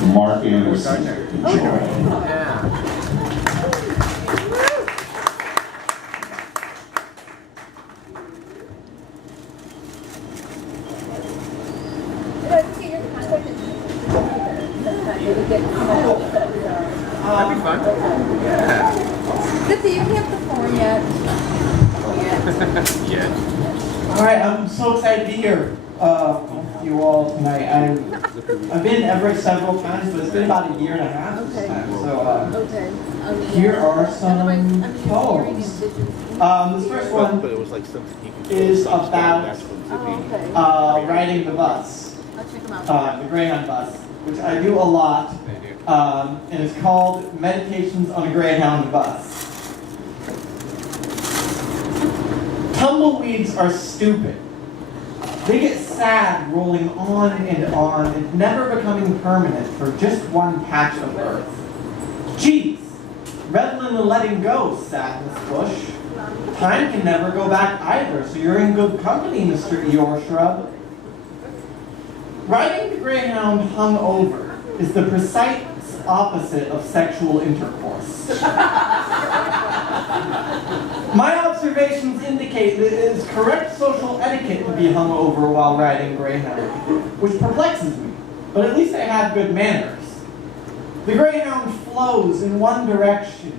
Mark Anderson. Enjoy. Yeah. That'd be fun. Yeah. Good that you can't perform yet. Yeah. All right, I'm so excited to be here with you all tonight. I've been in Everett several times, but it's been about a year and a half this time. So here are some poems. This first one is about riding the bus, the Greyhound bus, which I do a lot, and it's called Meditations on a Greyhound Bus. Tumbleweeds are stupid. They get sad rolling on and never becoming permanent for just one patch of earth. Geez, reveling and letting go, sadness bush. Time can never go back either, so you're in good company, Mr. Eeyore Shrub. Riding the Greyhound hung over is the precise opposite of sexual intercourse. My observations indicate that it is correct social etiquette to be hungover while riding Greyhound, which perplexes me, but at least I have good manners. The Greyhound flows in one direction,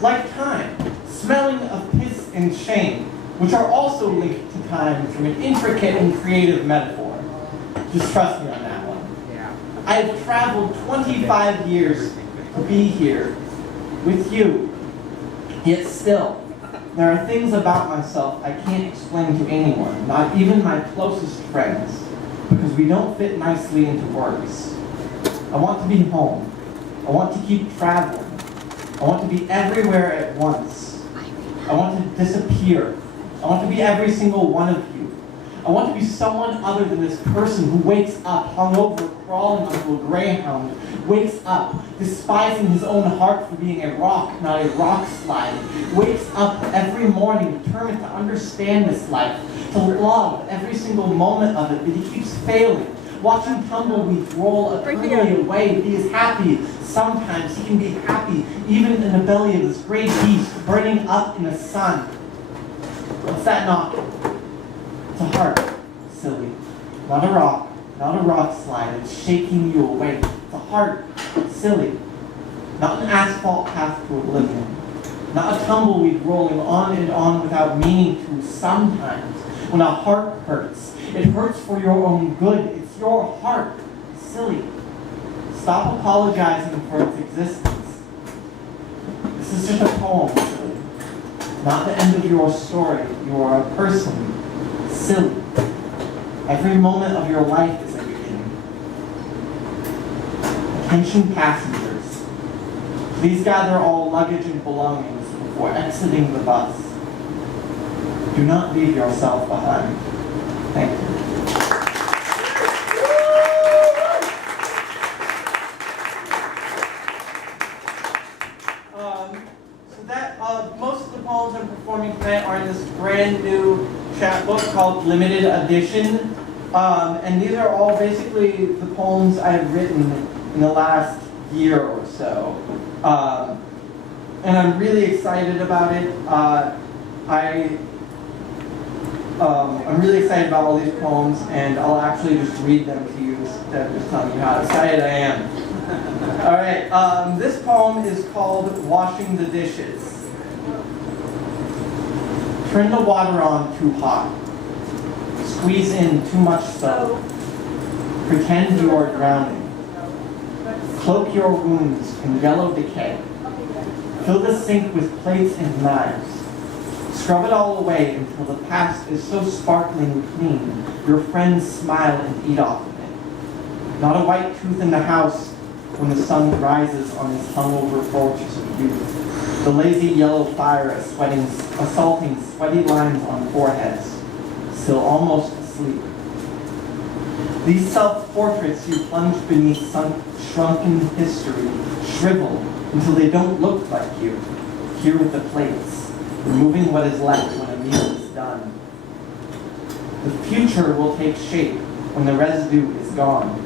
like time, smelling of piss and shame, which are also linked to time through an intricate and creative metaphor. Just trust me on that one. I have traveled 25 years to be here with you, yet still, there are things about myself I can't explain to anyone, not even my closest friends, because we don't fit nicely into words. I want to be home. I want to keep traveling. I want to be everywhere at once. I want to disappear. I want to be every single one of you. I want to be someone other than this person who wakes up hungover, crawling onto a Greyhound, wakes up despising his own heart for being a rock, not a rock slide, wakes up every morning determined to understand this life, to love every single moment of it, but he keeps failing. Watching tumbleweeds roll eternally away, but he is happy. Sometimes he can be happy, even in the belly of this great beast burning up in the sun. What's that knock? It's a heart, silly. Not a rock slide. It's shaking you awake. It's a heart, silly. Not an asphalt path to oblivion. Not a tumbleweed rolling on and on without meaning to. Sometimes, when a heart hurts, it hurts for your own good. It's your heart, silly. Stop apologizing for its existence. This is just a poem, silly. Not the end of your story. You are a person, silly. Every moment of your life is a beginning. Attention passengers. Please gather all luggage and belongings before exiting the bus. Do not leave yourself behind. Thank you. Most of the poems I'm performing tonight are in this brand new chapbook called Limited Edition. And these are all basically the poems I've written in the last year or so. And I'm really excited about it. I'm really excited about all these poems, and I'll actually just read them to you instead of just telling you how excited I am. All right, this poem is called Washing the Dishes. Turn the water on too hot. Squeeze in too much soap. Pretend you are drowning. Cloak your wounds in yellow decay. Fill the sink with plates and knives. Scrub it all away until the past is so sparkling clean, your friends smile and eat off of it. Not a white tooth in the house when the sun rises on these hungover vultures of youth. The lazy yellow fire assaulting sweaty lines on foreheads, still almost asleep. These self-portraits you plunge beneath shrunken history, shrivel until they don't look like you, here with the plates, removing what is left when a meal is done. The future will take shape when the residue is gone.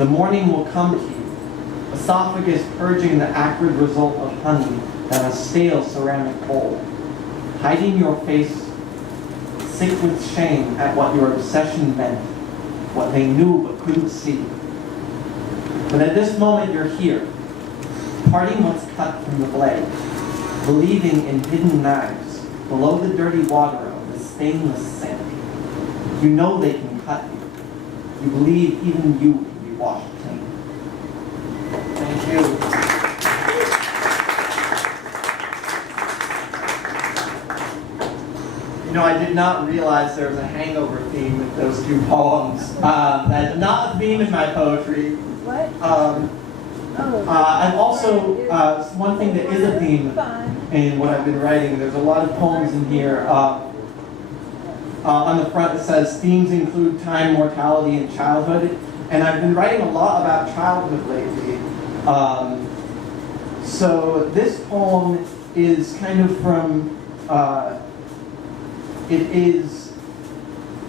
The morning will come to you, esophagus purging the acrid result of honey down a stale ceramic bowl, hiding your face, sick with shame at what your obsession meant, what they knew but couldn't see. But at this moment you're here, parting what's cut from the blade, believing in hidden knives below the dirty water of the stainless sink. You know they can cut you. You believe even you can be washed clean. Thank you. You know, I did not realize there was a hangover theme with those two poems. That's not a theme in my poetry. What? I've also, one thing that is a theme in what I've been writing, there's a lot of poems in here. On the front it says, themes include time, mortality, and childhood. And I've been writing a lot about childhood lately. So this poem is kind of from, it is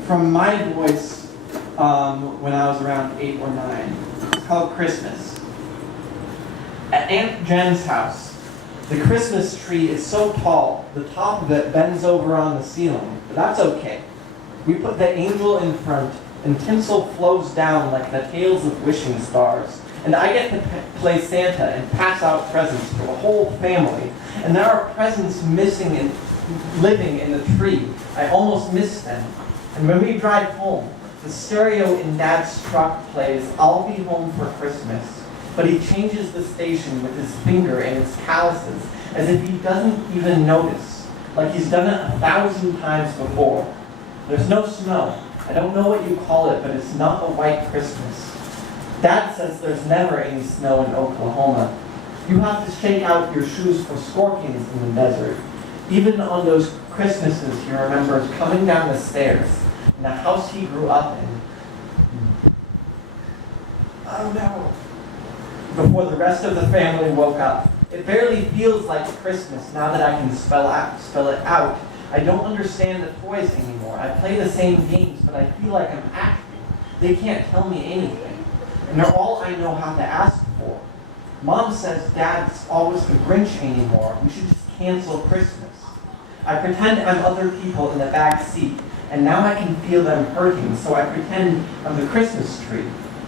from my voice when I was around 8 or 9. It's called Christmas. At Aunt Jen's house, the Christmas tree is so tall, the top of it bends over on the ceiling, but that's okay. We put the angel in front, and tinsel flows down like the tails of wishing stars. And I get to play Santa and pass out presents to a whole family. And there are presents missing and living in the tree. I almost miss them. And when we drive home, the stereo in Dad's truck plays I'll Be Home for Christmas. But he changes the station with his finger and its calluses, as if he doesn't even notice, like he's done it 1,000 times before. There's no snow. I don't know what you call it, but it's not a white Christmas. Dad says there's never any snow in Oklahoma. You have to shake out your shoes for scorpions in the desert. Even on those Christmases, he remembers coming down the stairs in the house he grew up in. Oh no. Before the rest of the family woke up. It barely feels like Christmas now that I can spell it out. I don't understand the toys anymore. I play the same games, but I feel like I'm acting. They can't tell me anything. And they're all I know how to ask for. Mom says Dad's always the Grinch anymore. We should just cancel Christmas. I pretend I'm other people in the back seat, and now I can feel them hurting, so I pretend I'm the Christmas tree.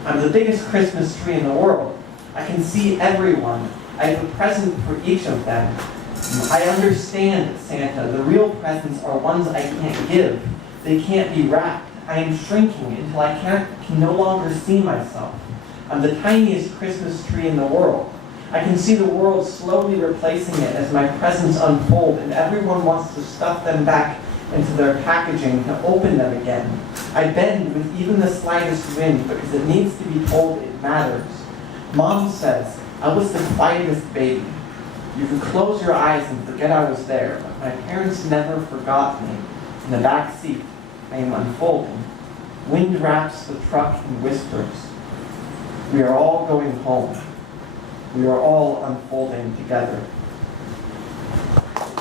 I'm the biggest Christmas tree in the world. I can see everyone. I have a present for each of them. I understand, Santa. The real presents are ones I can't give. They can't be wrapped. I am shrinking until I can no longer see myself. I'm the tiniest Christmas tree in the world. I can see the world slowly replacing it as my presents unfold, and everyone wants to stuff them back into their packaging to open them again. I bend with even the slightest wind because it needs to be told it matters. Mom says I was the quietest baby. You could close your eyes and forget I was there, but my parents never forgot me. In the back seat, I am unfolding. Wind wraps the truck and whispers. We are all going home. We are all unfolding together.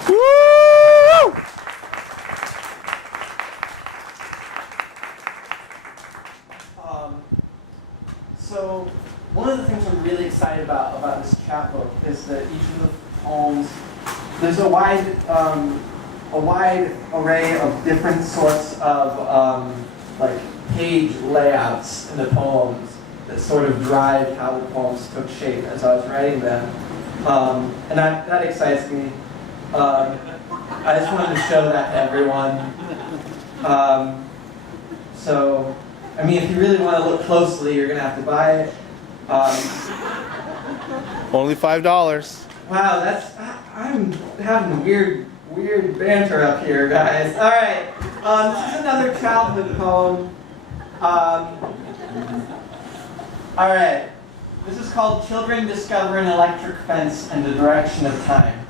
Woo! So one of the things I'm really excited about this chapbook is that each of the poems, there's a wide array of different sorts of like page layouts in the poems that sort of drive how the poems took shape as I was writing them. And that excites me. I just wanted to show that to everyone. So, I mean, if you really want to look closely, you're going to have to buy it. Only $5. Wow, I'm having weird banter up here, guys. All right, this is another childhood poem. All right, this is called Children Discover an Electric Fence and the Direction of Time.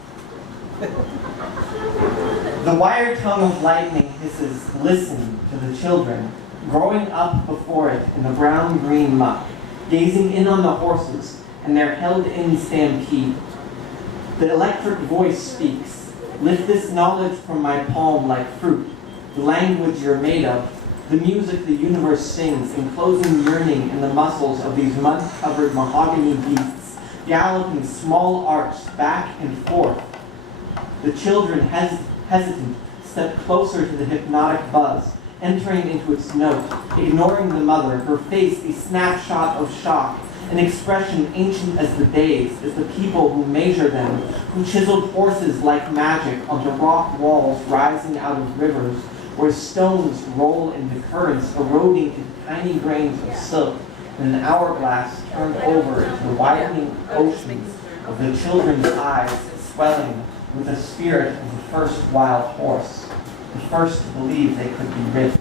The wire tongue of lightning hisses, listen to the children, growing up before it in the brown-green muck, gazing in on the horses and their held-in stampede. The electric voice speaks, lift this knowledge from my palm like fruit, the language you're made of, The music the universe sings, enclosing yearning in the muscles of these mud-covered mahogany beasts, galloping small arcs back and forth. The children, hesitant, step closer to the hypnotic buzz, entering into its note, ignoring the mother, her face a snapshot of shock, an expression ancient as the days, as the people who measure them, who chiseled horses like magic onto rock walls rising out of rivers, where stones roll into currents, eroding into tiny grains of silk, and an hourglass turned over into the widening oceans of the children's eyes, swelling with the spirit of the first wild horse, the first to believe they could be rid.